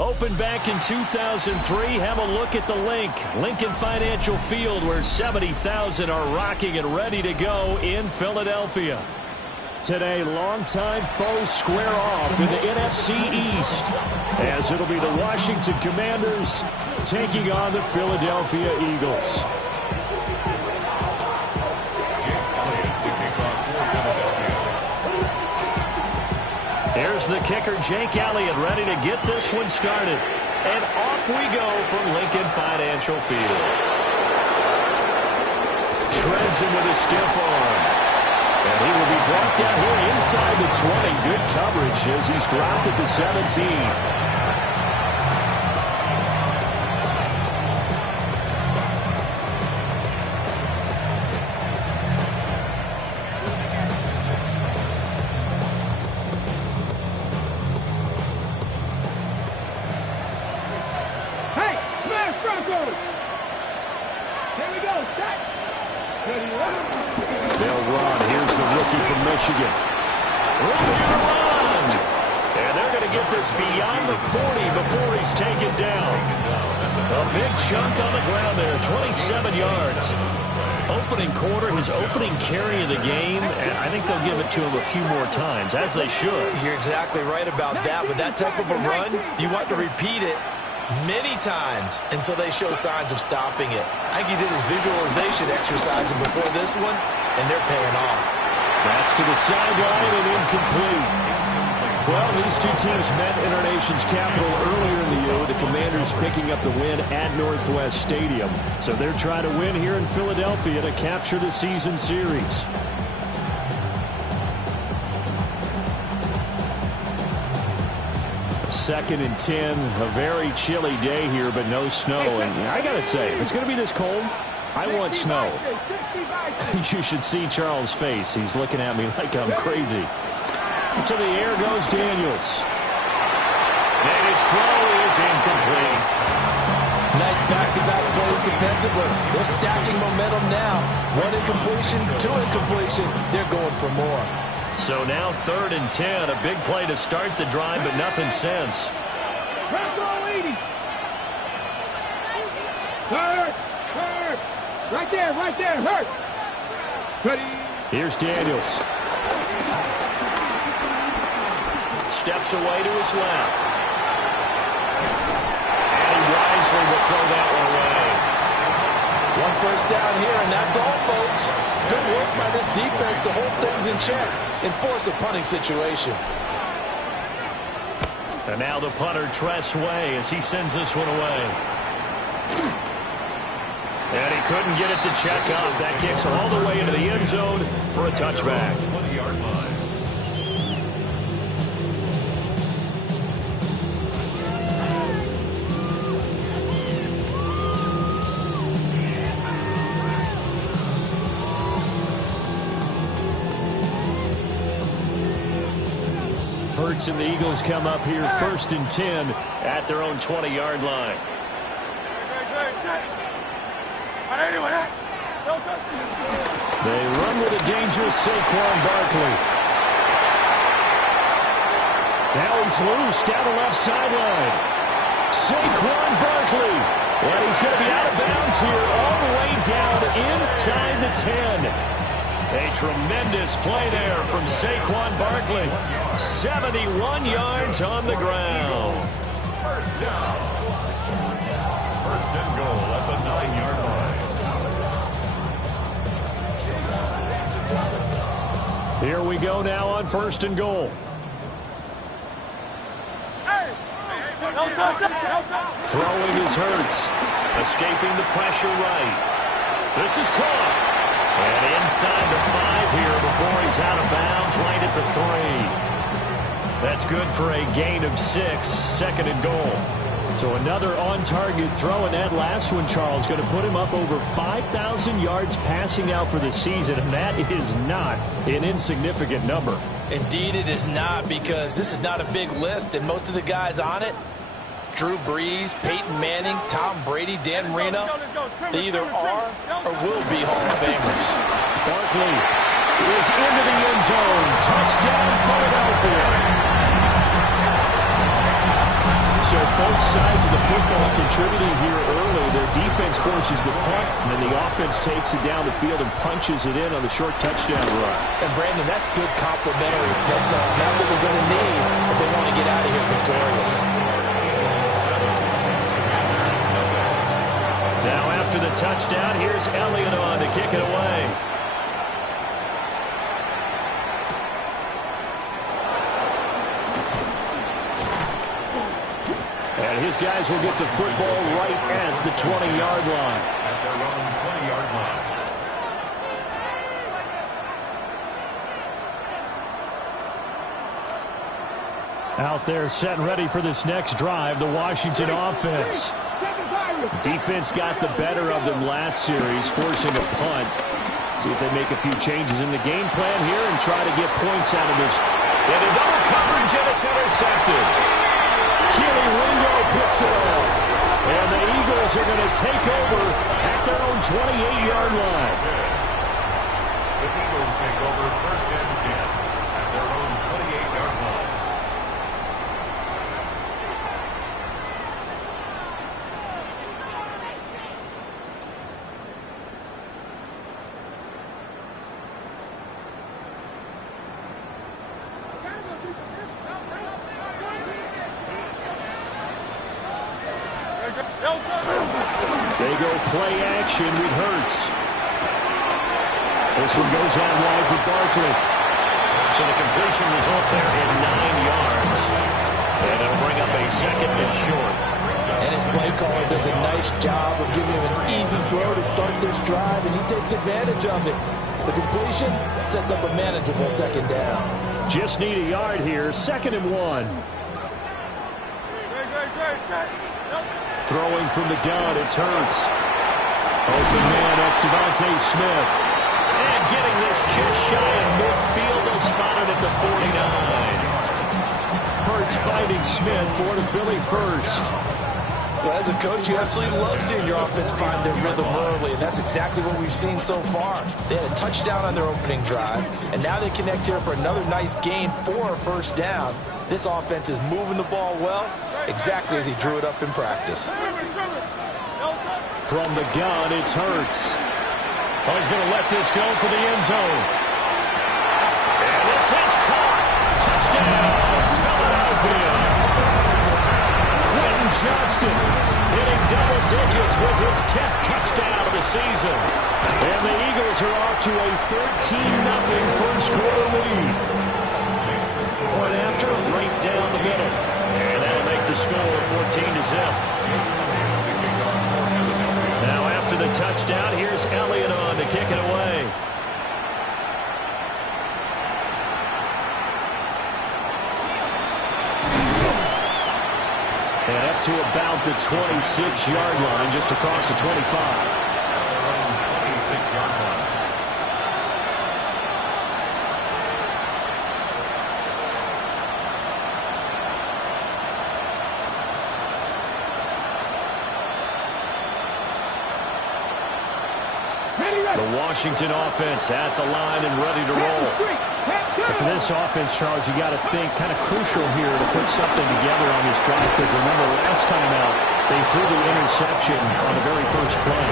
Opened back in 2003. Have a look at the link. Lincoln Financial Field, where 70,000 are rocking and ready to go in Philadelphia. Today, longtime foes square off in the NFC East, as it'll be the Washington Commanders taking on the Philadelphia Eagles. Here's the kicker, Jake Elliott, ready to get this one started. And off we go from Lincoln Financial Field. Shreds him with a stiff arm. And he will be brought down here inside the 20. Good coverage as he's dropped at the 17. They'll run. Here's the rookie from Michigan. And they're going to get this beyond the 40 before he's taken down. A big chunk on the ground there, 27 yards. Opening quarter, his opening carry of the game, and I think they'll give it to him a few more times, as they should. You're exactly right about that. With that type of a run, you want to repeat it many times until they show signs of stopping it. I think he did his visualization exercising before this one, and they're paying off. That's to the sideline and incomplete. Well, these two teams met in our nation's capital earlier in the year, with the Commanders picking up the win at Northwest Stadium. So they're trying to win here in Philadelphia to capture the season series. Second and 10, a very chilly day here, but no snow. And I got to say, if it's going to be this cold, I want snow. You should see Charles' face. He's looking at me like I'm crazy. To the air goes Daniels. And his throw is incomplete. Nice back-to-back plays defensively. They're stacking momentum now. One incompletion, two incompletion. They're going for more. So now 3rd and 10, a big play to start the drive, but nothing since. Hurt! Right there, hurt! Here's Daniels. Steps away to his left. And he wisely will throw that one away. One first down here, and that's all, folks. Good work by this defense to hold things in check and force a punting situation. And now the punter, Tress Way, as he sends this one away. And he couldn't get it to check up. That kicks all the way into the end zone for a touchback. 20-yard line. Hurts and the Eagles come up here 1st and 10 at their own 20-yard line. They run with a dangerous Saquon Barkley. Now he's loose down the left sideline. Saquon Barkley. And he's going to be out of bounds here all the way down inside the 10. A tremendous play there from Saquon Barkley. 71 yards on the ground. First down. First and goal at the 9-yard line. Here we go now on 1st and goal. Throwing his Hurts. Escaping the pressure right. This is caught. And inside the 5 here before he's out of bounds, right at the 3. That's good for a gain of 6, 2nd and goal. So another on-target throw, and that last one, Charles, going to put him up over 5,000 yards passing out for the season, and that is not an insignificant number. Indeed it is not, because this is not a big list, and most of the guys on it, Drew Brees, Peyton Manning, Tom Brady, Dan Marino, they either are or will be Hall of Famers. Barkley is into the end zone. Touchdown, Philadelphia. So both sides of the football contributing here early. Their defense forces the punt, and then the offense takes it down the field and punches it in on the short touchdown run. And, Brandon, that's good complementary football. That's what they're going to need if they want to get out of here victorious. Now after the touchdown, here's Elliott on to kick it away. And his guys will get the football right at the 20-yard line. At their own 20-yard line. Out there set and ready for this next drive, the Washington offense. Defense got the better of them last series, forcing a punt. See if they make a few changes in the game plan here and try to get points out of this. And a double coverage, and it's intercepted. Keely Ringo picks it off. And the Eagles are going to take over at their own 28-yard line. The Eagles take over first and 10 at their own 28-yard line. They go play action with Hurts. This one goes out wide for Barkley. So the completion results there in 9 yards. And it'll bring up a second and short. And his play caller does a nice job of giving him an easy throw to start this drive, and he takes advantage of it. The completion sets up a manageable second down. Just need a yard here. 2nd and 1. Throwing from the gun, it's Hurts. Open man, that's Devontae Smith. And getting this just shy of midfield, they'll spot it at the 49. Hurts finding Smith for the Philly first. Well, as a coach, you absolutely love seeing your offense find their rhythm early, and that's exactly what we've seen so far. They had a touchdown on their opening drive, and now they connect here for another nice gain for a first down. This offense is moving the ball well, exactly as he drew it up in practice. From the gun, it's Hurts. Oh, he's going to let this go for the end zone. And this is caught. Touchdown, Philadelphia. Quentin Johnston Hitting double digits with his 10th touchdown of the season. And the Eagles are off to a 13-0 first quarter lead. Point after, right down the middle. And that'll make the score 14-0. Now after the touchdown, here's Elliott on to kick it away. And up to about the 26-yard line, just across the 25. 26-yard line. The Washington offense at the line and ready to roll. And for this offense, Charles, you got to think kind of crucial here to put something together on this drive, because remember last time out they threw the interception on the very first play.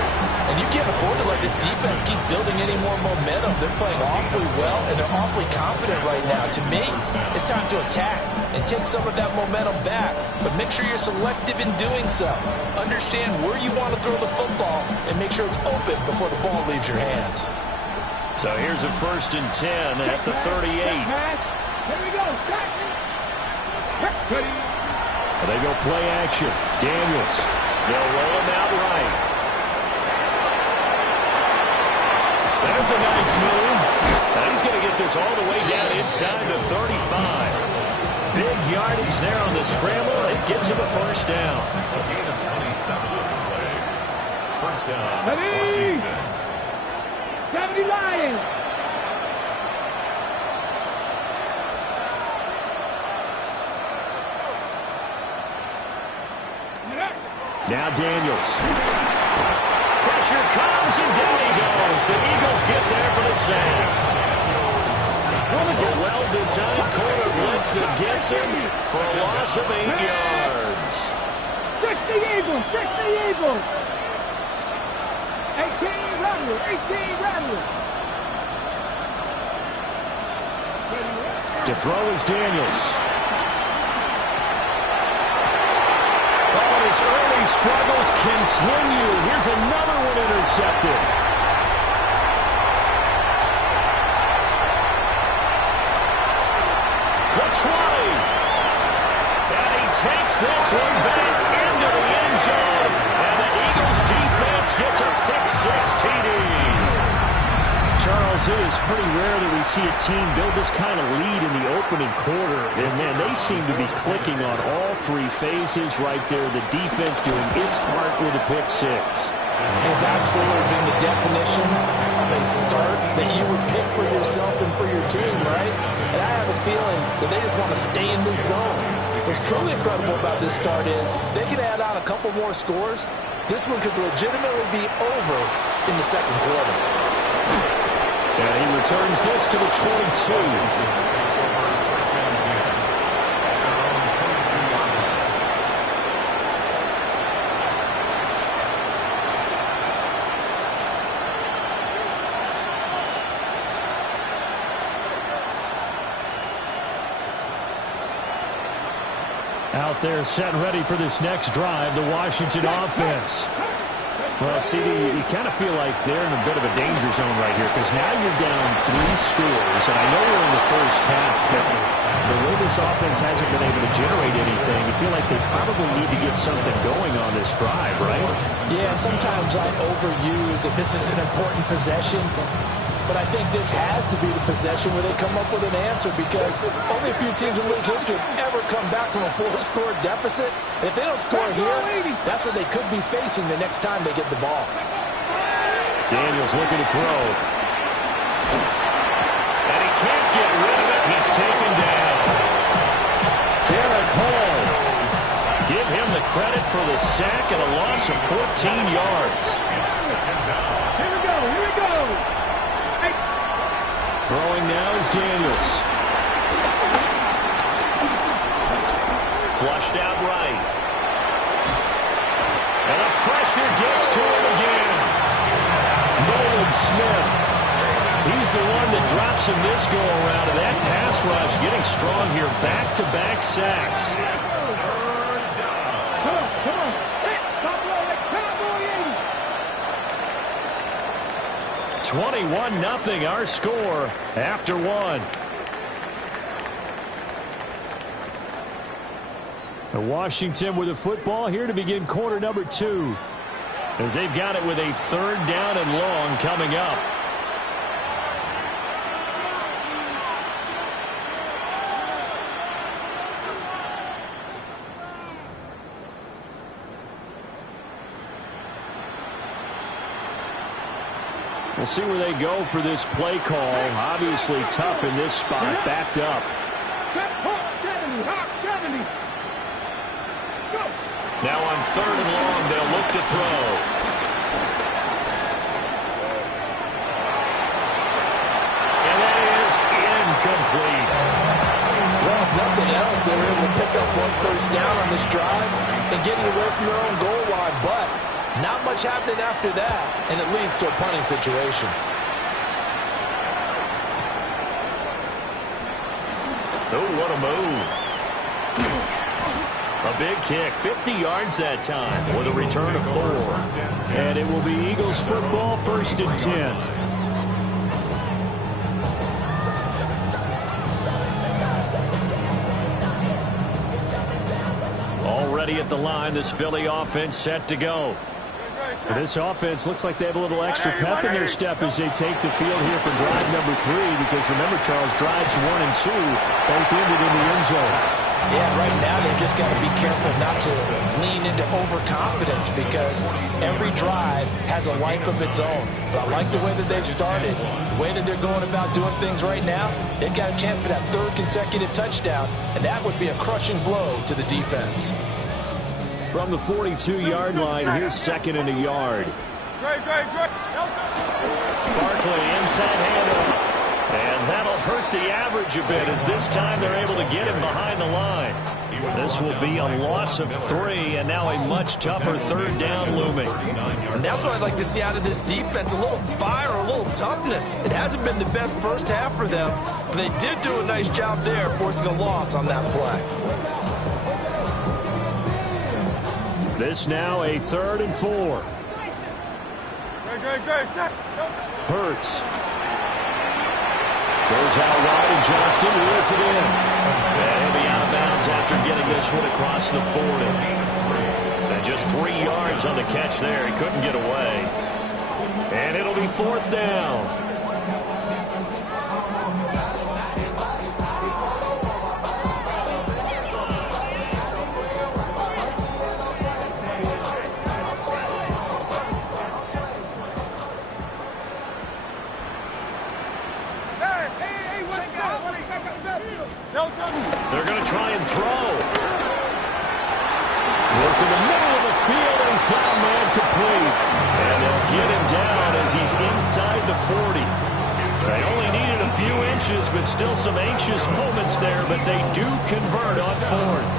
And you can't afford to let this defense keep building any more momentum. They're playing awfully well, and they're awfully confident right now. To me, it's time to attack and take some of that momentum back. But make sure you're selective in doing so. Understand where you want to throw the football and make sure it's open before the ball leaves your hands. So here's a 1st and 10 at the 38. Here we go. They go play action. Daniels. They'll roll him out right. There's a nice move. Now he's going to get this all the way down inside the 35. Big yardage there on the scramble. It gets him a first down. A gain of 27 on the play. First down, Ready? Washington. 70 Lions. Now Daniels. Pressure comes, and down he goes. The Eagles get there for the sack. A well-designed corner blitz that gets him for a loss of 8 yards. 60 Eagles, 60 Eagles. 18 Rebels, 18 Rebels. To throw is Daniels. Oh, his early struggles continue. Here's another one intercepted. The 20. And he takes this one back into the end zone. And the Eagles defense gets a pick-6 TD. Charles, it is pretty rare that we see a team build this kind of lead in the opening quarter. And, man, they seem to be clicking on all 3 phases right there. The defense doing its part with a pick-6. It's absolutely been the definition of a start that you would pick for yourself and for your team, right? And I have a feeling that they just want to stay in this zone. What's truly incredible about this start is they can add on a couple more scores. This one could legitimately be over in the second quarter. And he returns this to the 22. Out there set and ready for this next drive, the Washington offense. Well, CD, you kind of feel like they're in a bit of a danger zone right here because now you're down 3 scores, and I know we're in the first half, but the way this offense hasn't been able to generate anything, you feel like they probably need to get something going on this drive, right? Yeah, and sometimes I overuse that this is an important possession, but I think this has to be the possession where they come up with an answer because only a few teams in league history have ever come back from a 4-score deficit. And if they don't score here, that's what they could be facing the next time they get the ball. Daniels looking to throw. And he can't get rid of it. He's taken down. Derek Hall. Give him the credit for the sack and a loss of 14 yards. Here we go, here we go. Throwing now is Daniels. Flushed out right. And the pressure gets to him again. Nolan Smith. He's the one that drops him this go-around. And that pass rush getting strong here. Back-to-back sacks. Come on. Hey, stop rolling. Come on, 21-0 our score after 1. Washington with the football here to begin quarter number 2 as they've got it with a 3rd down and long coming up. We'll see where they go for this play call. Obviously tough in this spot, backed up. Now on 3rd and long, they'll look to throw. And that is incomplete. Well, if nothing else, they were able to pick up 1 first down on this drive and get it away from their own goal line, but not much happening after that, and it leads to a punting situation. Oh, what a move. A big kick, 50 yards that time with a return of 4. And it will be Eagles football, 1st and 10. Already at the line, this Philly offense set to go. This offense looks like they have a little extra pep in their step as they take the field here for drive number 3 because remember, Charles, drives 1 and 2 both ended in the end zone. Yeah, right now they've just got to be careful not to lean into overconfidence because every drive has a life of its own. But I like the way that they've started, the way that they're going about doing things right now. They've got a chance for that 3rd consecutive touchdown, and that would be a crushing blow to the defense. From the 42-yard line, here's 2nd and a yard. Great. Barkley inside handoff. And that'll hurt the average a bit as this time they're able to get him behind the line. This will be a loss of 3, and now a much tougher third down looming. And that's what I'd like to see out of this defense, a little fire, a little toughness. It hasn't been the best first half for them, but they did do a nice job there forcing a loss on that play. This now a 3rd and 4. Hurts. Goes out wide, and Johnston reels it in. And he'll be out of bounds after getting this one across the 40. And just 3 yards on the catch there. He couldn't get away. And it'll be 4th down. They're going to try and throw. Work in the middle of the field, and he's got a man complete. And they'll get him down as he's inside the 40. They only needed a few inches, but still some anxious moments there, but they do convert on 4th.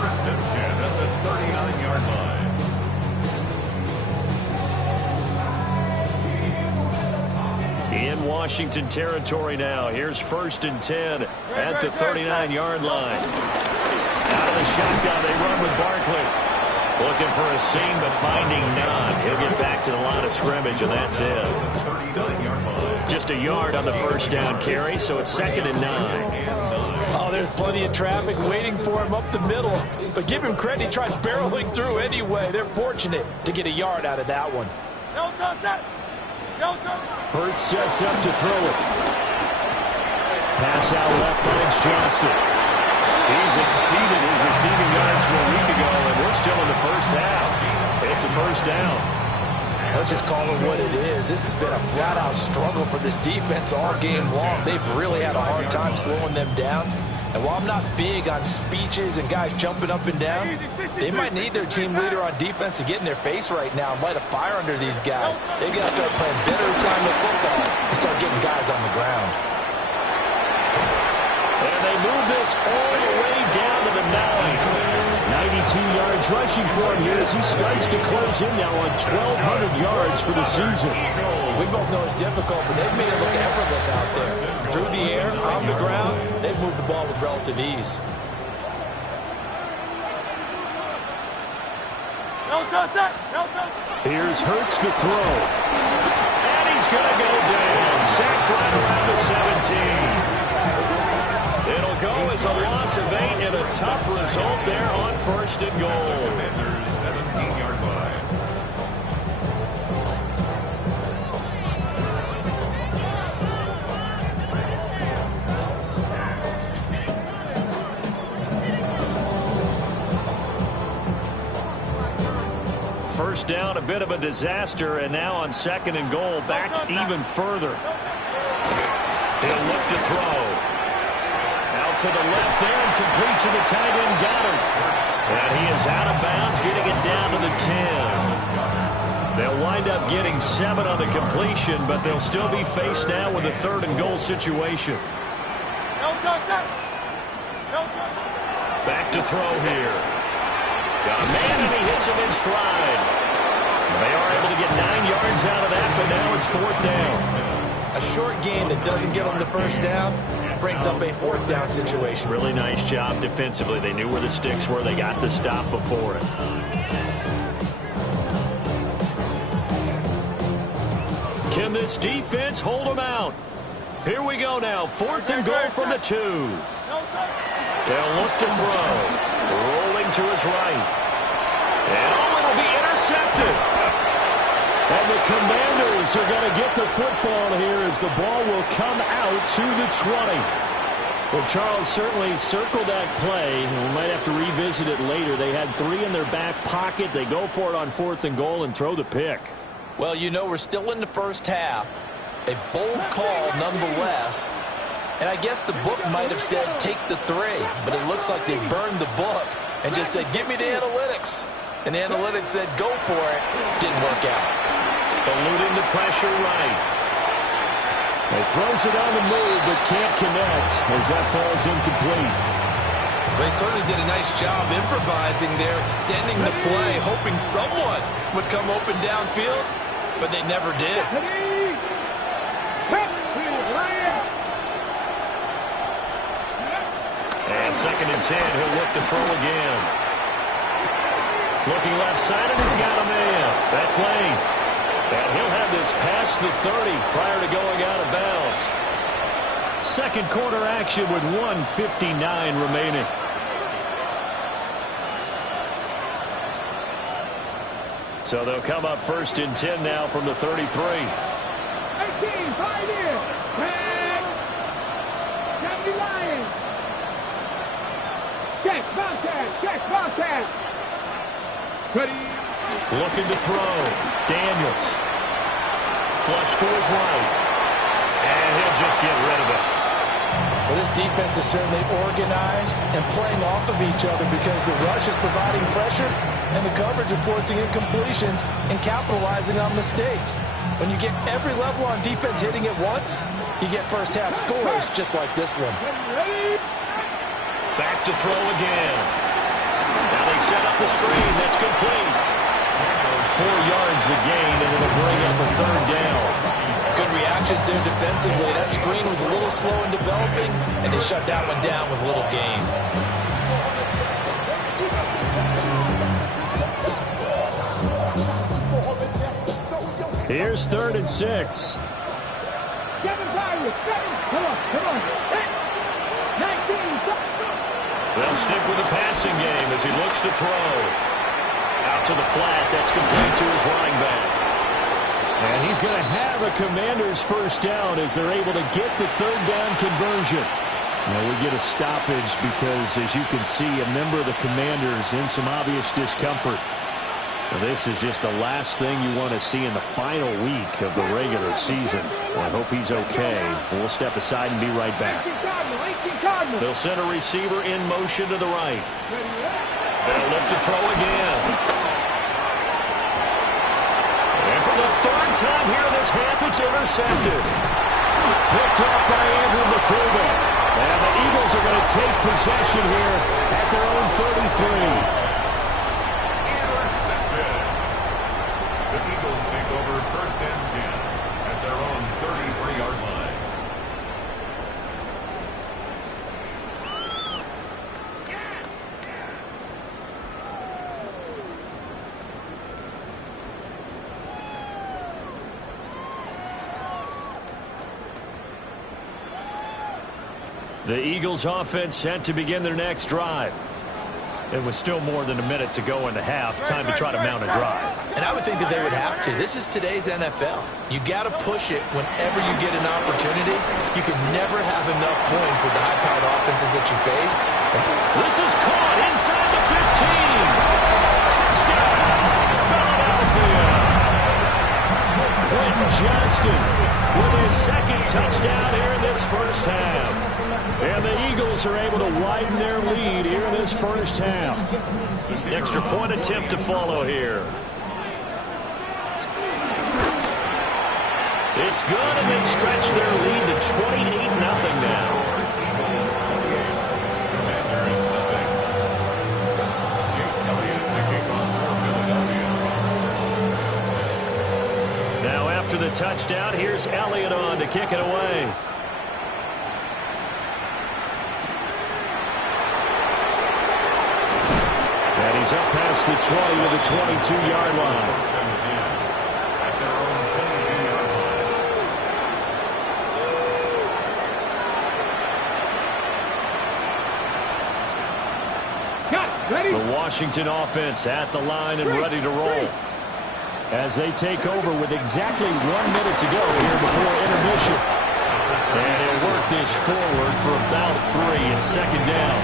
1st and 10 at the 39-yard line. In Washington territory now. Here's 1st and 10 at the 39-yard line. Out of the shotgun, they run with Barkley. Looking for a seam, but finding none. He'll get back to the line of scrimmage, and that's it. Just a yard on the first down carry, so it's 2nd and 9. Oh, there's plenty of traffic waiting for him up the middle. But give him credit, he tried barreling through anyway. They're fortunate to get a yard out of that one. Hurts sets up to throw it. Pass out left finds Johnston. He's exceeded his receiving yards from a week ago, and we're still in the first half. It's a 1st down. Let's just call it what it is. This has been a flat-out struggle for this defense all game long. They've really had a hard time slowing them down. And while I'm not big on speeches and guys jumping up and down, they might need their team leader on defense to get in their face right now and light a fire under these guys. They've got to start playing better assignment football and start getting guys on the ground. And they move this all the way down to the 9. 92 yards rushing for him here as he starts to close in now on 1,200 yards for the season. We both know it's difficult, but they've made it look effortless out there. Through the air, on the ground, they've moved the ball with relative ease. Here's Hurts to throw. And he's going to go down. Sacked right around the 17. It'll go as a loss of 8 and a tough result there on 1st and goal. 17-yard line. First down, a bit of a disaster, and now on 2nd and goal, back even further. He'll look to throw. Out to the left there and complete to the tight end, Goddard. And he is out of bounds, getting it down to the 10. They'll wind up getting 7 on the completion, but they'll still be faced now with a 3rd and goal situation. Back to throw here. Got a man, and he hits him in stride. They are able to get 9 yards out of that, but now it's 4th down. A short gain that doesn't get them the first down brings up a 4th down situation. Really nice job defensively. They knew where the sticks were. They got the stop before it. Can this defense hold them out? Here we go now. 4th and goal from the 2. They'll look to throw. Rolling to his right. And it'll be intercepted. And the Commanders are going to get the football here as the ball will come out to the 20. Well, Charles certainly circled that play. We might have to revisit it later. They had 3 in their back pocket. They go for it on 4th and goal and throw the pick. Well, you know, we're still in the first half. A bold call nonetheless. And I guess the book might have said take the 3, but it looks like they burned the book and just said give me the analytics. And the analytics said go for it. Didn't work out. Eluding the pressure right. He throws it on the move, but can't connect as that falls incomplete. They certainly did a nice job improvising there, extending the play, hoping someone would come open downfield, but they never did. And 2nd and 10, he'll look to throw again. Looking left side, and he's got a man. That's Lane. And he'll have this past the 30 prior to going out of bounds. Second quarter action with 1:59 remaining. So they'll come up 1st and 10 now from the 33. 18, 5 here. Red. County Lions. Check, Bobcat. Check, Bobcat. Ready. Looking to throw. Daniels. Flush to his right. And he'll just get rid of it. Well, this defense is certainly organized and playing off of each other because the rush is providing pressure and the coverage is forcing incompletions and capitalizing on mistakes. When you get every level on defense hitting at once, you get first half scores just like this one. Back to throw again. Now they set up the screen. That's complete. 4 yards the gain, and it'll bring up a 3rd down. Good reactions there defensively. That screen was a little slow in developing, and they shut that one down with little gain. Here's 3rd and 6. Come on. 19. They'll stick with the passing game as he looks to throw. Out to the flat. That's complete to his running back. And he's going to have a Commanders first down as they're able to get the 3rd down conversion. Now we get a stoppage because, as you can see, a member of the Commanders in some obvious discomfort. Now, this is just the last thing you want to see in the final week of the regular season. Well, I hope he's okay. We'll step aside and be right back. They'll send a receiver in motion to the right. They'll look to throw again. And for the 3rd time here in this half, it's intercepted. Picked off by Andrew McCouga. And the Eagles are going to take possession here at their own 33. The Eagles take over 1st and 10 at their own 33-yard line. The Eagles offense set to begin their next drive. It was still more than a minute to go in the half. Time to try to mount a drive. And I would think that they would have to. This is today's NFL. You got to push it whenever you get an opportunity. You can never have enough points with the high-powered offenses that you face. This is caught inside the 15. Touchdown, Philadelphia. Quentin Johnston with his 2nd touchdown here in this first half. And the Eagles are able to widen their lead here in this first half. Extra point attempt to follow here. It's good, and they stretch their lead to 28-0 now. Commanders nothing. Jake Elliott to kick off for Philadelphia. Now after the touchdown, here's Elliott on to kick it away. And he's up past the 20 to the 22-yard line. At their own 22-yard line. Cut. Ready. The Washington offense at the line and ready to roll. As they take over with exactly 1 minute to go here before intermission. And he'll work this forward for about 3 and 2nd down.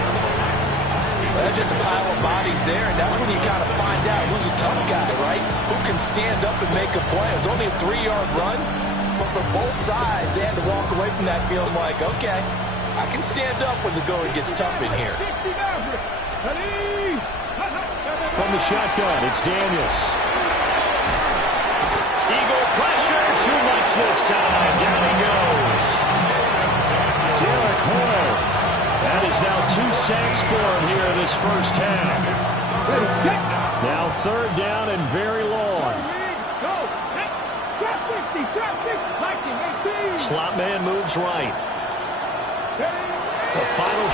That's just a pile of bodies there, and that's when you kind of find out who's a tough guy, right? Who can stand up and make a play. It's only a 3-yard run, but for both sides, they had to walk away from that feeling like, okay, I can stand up when the going gets tough in here. From the shotgun, it's Daniels. Eagle pressure, too much this time. Down he goes. Derek Hall. That is now 2 sacks for him here this first half. Now third down and very long. Slot man moves right. The final